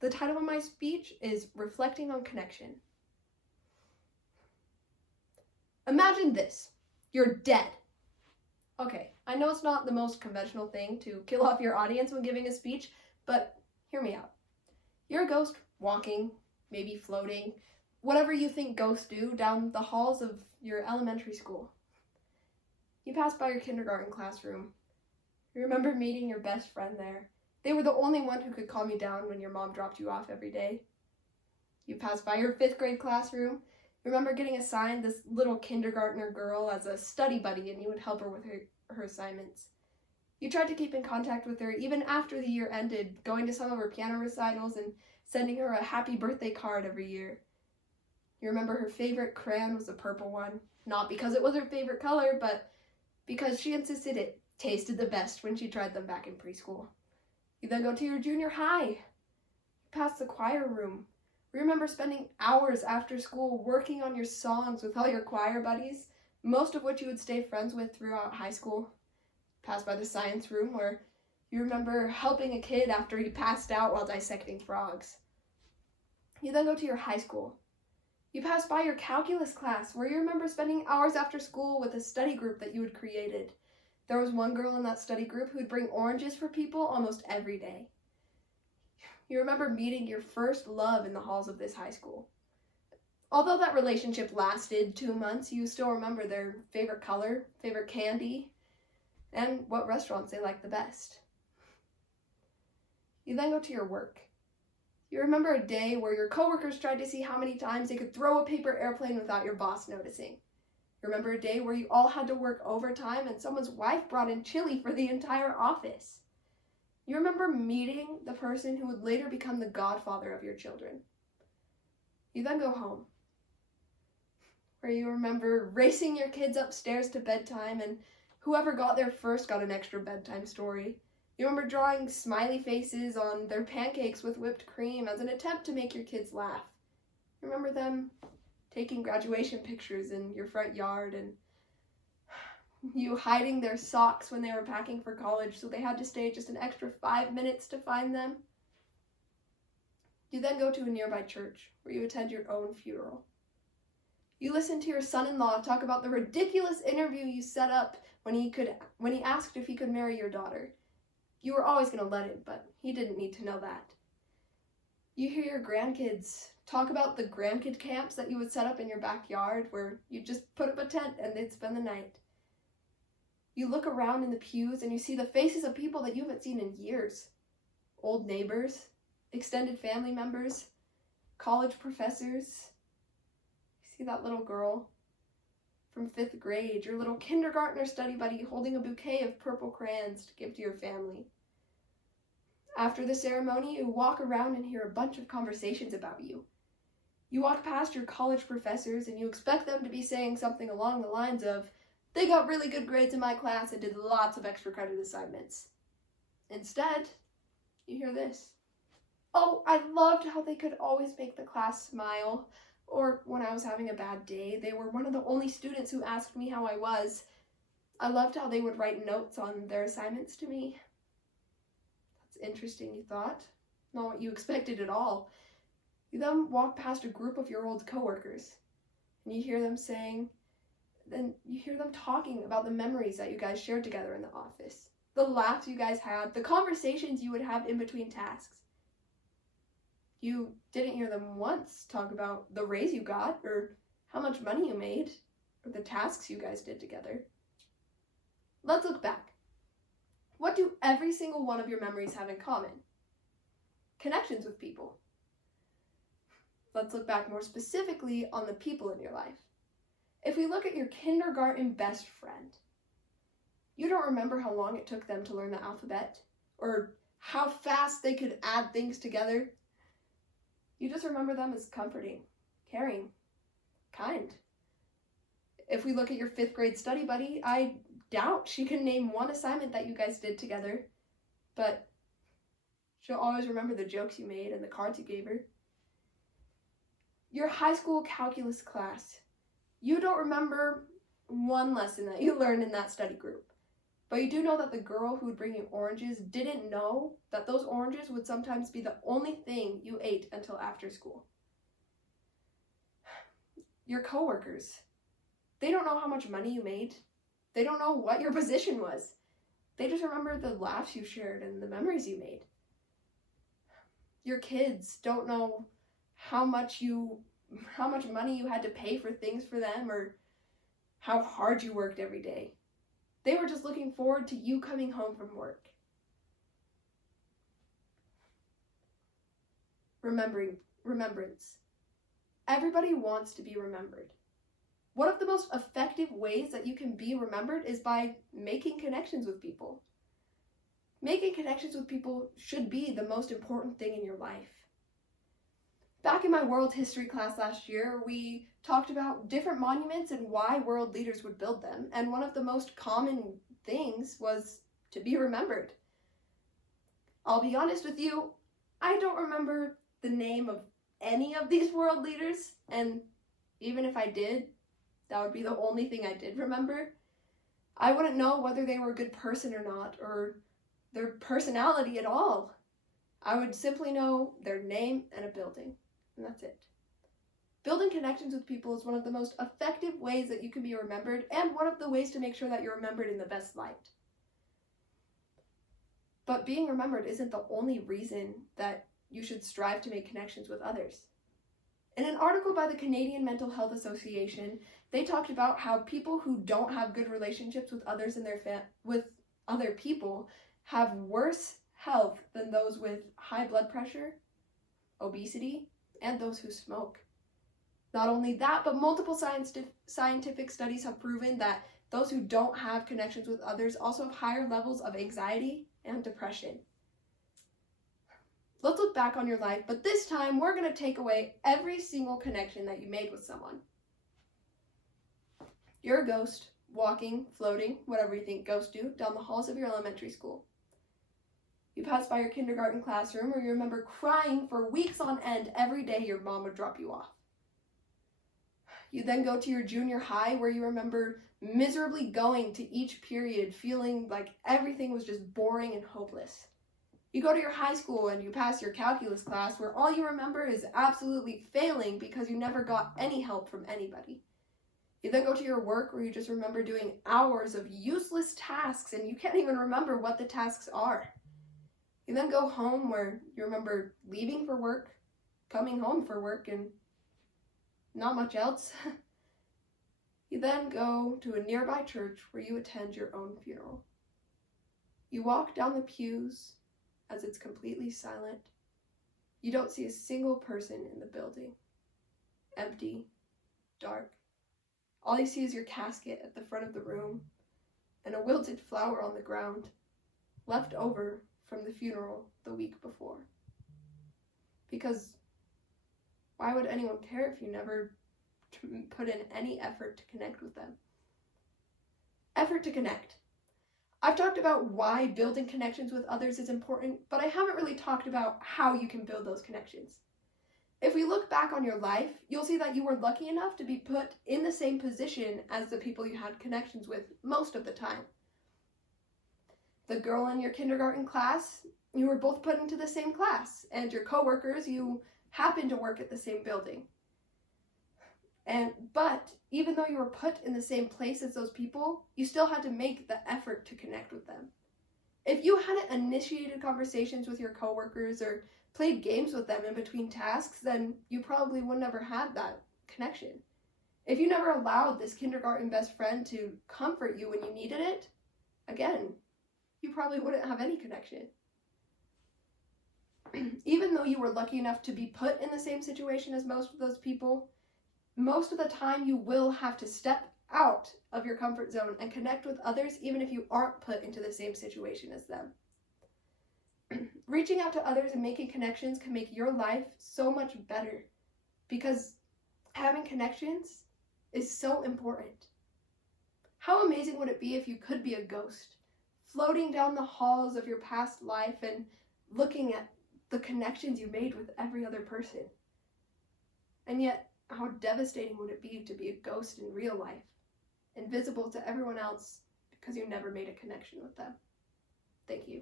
The title of my speech is Reflecting on Connection. Imagine this. You're dead. Okay, I know it's not the most conventional thing to kill off your audience when giving a speech, but hear me out. You're a ghost walking, maybe floating, whatever you think ghosts do down the halls of your elementary school. You pass by your kindergarten classroom. You remember meeting your best friend there. They were the only one who could calm you down when your mom dropped you off every day. You pass by your 5th grade classroom. You remember getting assigned this little kindergartner girl as a study buddy, and you would help her with her assignments. You tried to keep in contact with her even after the year ended, going to some of her piano recitals and sending her a happy birthday card every year. You remember her favorite crayon was the purple one, not because it was her favorite color, but because she insisted it tasted the best when she tried them back in preschool. You then go to your junior high. You pass the choir room. We remember spending hours after school working on your songs with all your choir buddies, most of which you would stay friends with throughout high school. Pass by the science room where you remember helping a kid after he passed out while dissecting frogs. You then go to your high school. You pass by your calculus class where you remember spending hours after school with a study group that you had created. There was one girl in that study group who would bring oranges for people almost every day. You remember meeting your first love in the halls of this high school. Although that relationship lasted 2 months, you still remember their favorite color, favorite candy, and what restaurants they liked the best. You then go to your work. You remember a day where your coworkers tried to see how many times they could throw a paper airplane without your boss noticing. You remember a day where you all had to work overtime and someone's wife brought in chili for the entire office. You remember meeting the person who would later become the godfather of your children. You then go home, where you remember racing your kids upstairs to bedtime, and whoever got there first got an extra bedtime story. You remember drawing smiley faces on their pancakes with whipped cream as an attempt to make your kids laugh. You remember them taking graduation pictures in your front yard, and you hiding their socks when they were packing for college so they had to stay just an extra 5 minutes to find them. You then go to a nearby church where you attend your own funeral. You listen to your son-in-law talk about the ridiculous interview you set up when he asked if he could marry your daughter. You were always going to let him, but he didn't need to know that. You hear your grandkids talk about the grandkid camps that you would set up in your backyard where you'd just put up a tent and they'd spend the night. You look around in the pews and you see the faces of people that you haven't seen in years. Old neighbors, extended family members, college professors. You see that little girl from 5th grade, your little kindergartner study buddy holding a bouquet of purple crayons to give to your family. After the ceremony, you walk around and hear a bunch of conversations about you. You walk past your college professors and you expect them to be saying something along the lines of, "They got really good grades in my class and did lots of extra credit assignments." Instead, you hear this. "Oh, I loved how they could always make the class smile." Or when I was having a bad day, they were one of the only students who asked me how I was. I loved how they would write notes on their assignments to me. That's interesting, you thought. Not what you expected at all. You then walk past a group of your old coworkers, and you hear them talking about the memories that you guys shared together in the office, the laughs you guys had, the conversations you would have in between tasks. You didn't hear them once talk about the raise you got, or how much money you made, or the tasks you guys did together. Let's look back. What do every single one of your memories have in common? Connections with people. Let's look back more specifically on the people in your life. If we look at your kindergarten best friend, you don't remember how long it took them to learn the alphabet, or how fast they could add things together. You just remember them as comforting, caring, kind. If we look at your 5th grade study buddy, I doubt she can name one assignment that you guys did together, but she'll always remember the jokes you made and the cards you gave her. Your high school calculus class. You don't remember one lesson that you learned in that study group, But you do know that the girl who would bring you oranges didn't know that those oranges would sometimes be the only thing you ate until after school. Your coworkers, they don't know how much money you made. They don't know what your position was. They just remember the laughs you shared and the memories you made. Your kids don't know how much money you had to pay for things for them or how hard you worked every day. They were just looking forward to you coming home from work. Remembrance. Everybody wants to be remembered. One of the most effective ways that you can be remembered is by making connections with people. Making connections with people should be the most important thing in your life. Back in my world history class last year, we talked about different monuments and why world leaders would build them, and one of the most common things was to be remembered. I'll be honest with you, I don't remember the name of any of these world leaders, and even if I did, that would be the only thing I did remember. I wouldn't know whether they were a good person or not, or their personality at all. I would simply know their name and a building, and that's it. Building connections with people is one of the most effective ways that you can be remembered, and one of the ways to make sure that you're remembered in the best light. But being remembered isn't the only reason that you should strive to make connections with others. In an article by the Canadian Mental Health Association, they talked about how people who don't have good relationships with others in their with other people have worse health than those with high blood pressure, obesity, and those who smoke. Not only that, but multiple scientific studies have proven that those who don't have connections with others also have higher levels of anxiety and depression. Let's look back on your life, but this time we're going to take away every single connection that you made with someone. You're a ghost, walking, floating, whatever you think ghosts do, down the halls of your elementary school. You pass by your kindergarten classroom, or you remember crying for weeks on end every day your mom would drop you off. You then go to your junior high, where you remember miserably going to each period, feeling like everything was just boring and hopeless. You go to your high school and you pass your calculus class, where all you remember is absolutely failing because you never got any help from anybody. You then go to your work, where you just remember doing hours of useless tasks and you can't even remember what the tasks are. You then go home, where you remember leaving for work, coming home for work, and not much else. You then go to a nearby church where you attend your own funeral. You walk down the pews as it's completely silent. You don't see a single person in the building. Empty, dark. All you see is your casket at the front of the room and a wilted flower on the ground, left over from the funeral the week before. Because why would anyone care if you never put in any effort to connect with them? Effort to connect. I've talked about why building connections with others is important, but I haven't really talked about how you can build those connections. If we look back on your life, you'll see that you were lucky enough to be put in the same position as the people you had connections with most of the time. The girl in your kindergarten class, you were both put into the same class, and your coworkers, you happened to work at the same building. But even though you were put in the same place as those people, you still had to make the effort to connect with them. If you hadn't initiated conversations with your coworkers or played games with them in between tasks, then you probably would never had that connection. If you never allowed this kindergarten best friend to comfort you when you needed it, again, you probably wouldn't have any connection. Even though you were lucky enough to be put in the same situation as most of those people, most of the time you will have to step out of your comfort zone and connect with others, even if you aren't put into the same situation as them. Reaching out to others and making connections can make your life so much better, because having connections is so important. How amazing would it be if you could be a ghost, floating down the halls of your past life and looking at the connections you made with every other person? And yet, how devastating would it be to be a ghost in real life, invisible to everyone else because you never made a connection with them. Thank you.